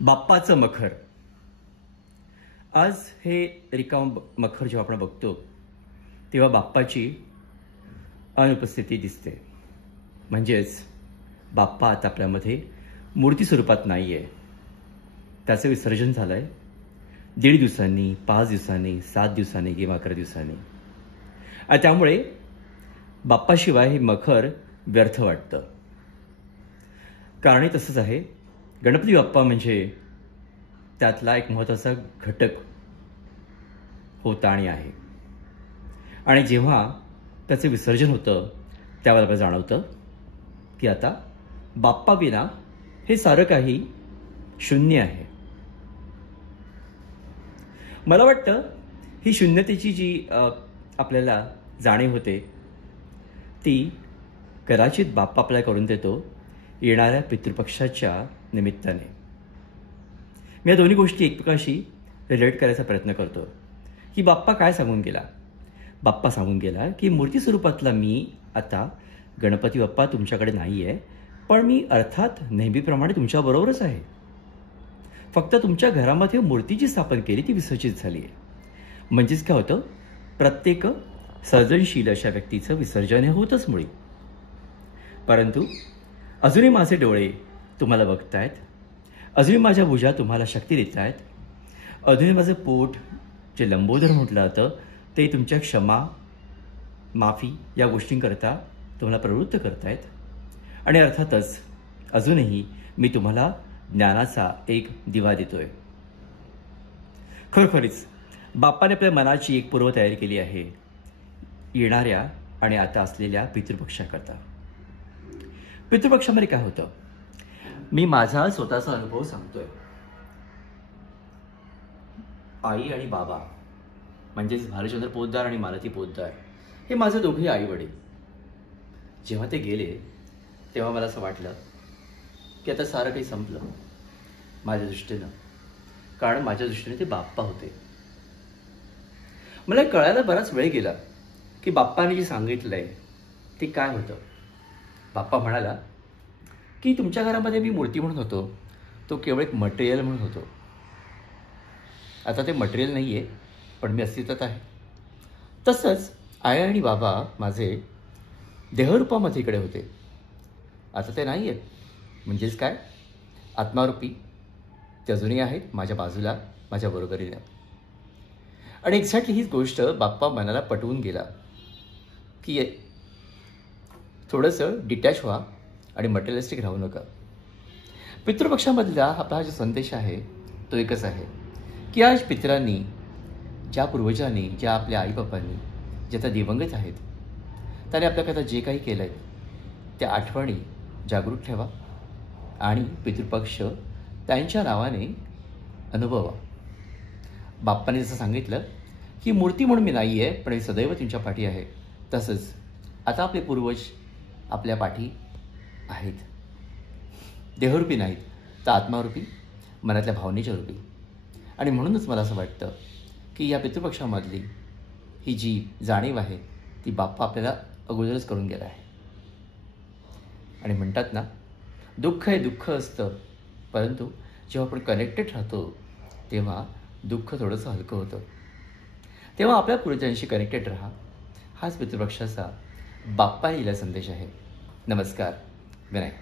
बाप्पाचं मखर. आज हे रिकाम मखर जेव्हा आपण बघतो तेव्हा बाप्पाची अनुपस्थिती दिसते. म्हणजेच बाप्पा आता आपल्यामध्ये मूर्ती स्वरूपात नाही आहे. त्याचं विसर्जन झालं आहे 1.5 दिवसांनी, 5 दिवसांनी, 7 दिवसांनी किंवा 11 दिवसांनी. आणि त्यामुळे बाप्पाशिवाय हे मखर व्यर्थ वाटतं. कारणही तसंच आहे. गणपती बाप्पा म्हणजे त्यातला एक महत्त्वाचा घटक होता आणि आहे. आणि जेव्हा त्याचं विसर्जन होतं त्यावेळेला मला जाणवतं की आता बाप्पाविना हे सारं काही शून्य आहे. मला वाटतं ही शून्यतेची जी आपल्याला जाणीव होते ती कदाचित बाप्पा आपल्याला करून देतो येणाऱ्या पितृपक्षाच्या निमित्ताने. मी या दोन्ही गोष्टी एकमेकांशी रिलेट करायचा प्रयत्न करतो की बाप्पा काय सांगून गेला. बाप्पा सांगून गेला की मूर्ती स्वरूपातला मी आता गणपती बाप्पा तुमच्याकडे नाही आहे, पण मी अर्थात नेहमीप्रमाणे तुमच्याबरोबरच आहे. फक्त तुमच्या घरामध्ये मूर्ती जी स्थापन केली ती विसर्जित झाली आहे. म्हणजेच काय होतं, प्रत्येक सर्जनशील अशा व्यक्तीचं विसर्जन हे होतच मुळी. परंतु अजूनही माझे डोळे तुम्हाला बघतायत, अजूनही माझ्या भुजा तुम्हाला शक्ती देत आहेत, अजूनही माझं पोट जे लंबोदर म्हटलं जातं ते तुमच्या क्षमा, माफी या गोष्टींकरता तुम्हाला प्रवृत्त करतायत. आणि अर्थातच अजूनही मी तुम्हाला ज्ञानाचा एक दिवा देतोय. खरोखरीच बाप्पाने आपल्या मनाची एक पूर्वतयारी केली आहे येणाऱ्या आणि आता असलेल्या पितृपक्षाकरता. पितृपक्षामध्ये काय होतं, मी माझा स्वतःचा अनुभव सांगतोय. आई आणि बाबा म्हणजेच भालचंद्र पोद्दार आणि मालती पोद्दार हे माझे दोघे आई वडील. जेव्हा ते गेले तेव्हा मला असं वाटलं की आता सारं काही संपलं माझ्या दृष्टीनं. कारण माझ्या दृष्टीने ते बाप्पा होते. मला कळायला बराच वेळ गेला की बाप्पाने जे सांगितलंय ते काय होतं. बाप्पा म्हणाला की तुमच्या घरामध्ये मी मूर्ती म्हणून होतो, तो केवळ एक मटेरियल म्हणून होतो. आता ते मटेरियल नाही आहे, पण मी अस्तित्वात आहे. तसंच आई आणि बाबा माझे देहरूपामध्ये इकडे होते, आता ते नाही आहेत. म्हणजेच काय, आत्मारूपी ते अजूनही आहेत माझ्या बाजूला, माझ्या बरोबरीने. आणि एक्झॅक्टली हीच गोष्ट बाप्पा मनाला पटवून गेला की थोडंसं डिटॅच व्हा आणि मटेरियलिस्टिक राहू नका. पितृपक्षामधला आपला हा जो संदेश आहे तो एकच आहे की आज पितरांनी, ज्या पूर्वजांनी, ज्या आपल्या आईबापांनी, जे आता दिवंगत आहेत, त्याने आपल्याकरता जे काही केलं आहे त्या आठवणी जागृत ठेवा आणि पितृपक्ष त्यांच्या नावाने अनुभवा. बाप्पाने जसं सांगितलं की मूर्ती म्हणून मी नाही आहे, पण मी सदैव तुमच्या पाठी आहे, तसंच आता आपले पूर्वज आपल्या पाठी आहेत. देहरूपी नाहीत तर आत्मारूपी, मनातल्या भावनेच्या रूपी. आणि म्हणूनच मला असं वाटतं की या पितृपक्षामधली ही जी जाणीव आहे ती बाप्पा आपल्याला अगोदरच करून गेला आहे. आणि म्हणतात ना, दुःख हे दुःख असतं, परंतु जेव्हा आपण कनेक्टेड राहतो तेव्हा दुःख थोडंसं हलकं होतं. तेव्हा आपल्या पूर्वजांशी कनेक्टेड राहा. हाच पितृपक्षाचा बाप्पा दिलेला संदेश आहे. नमस्कार. विनायक.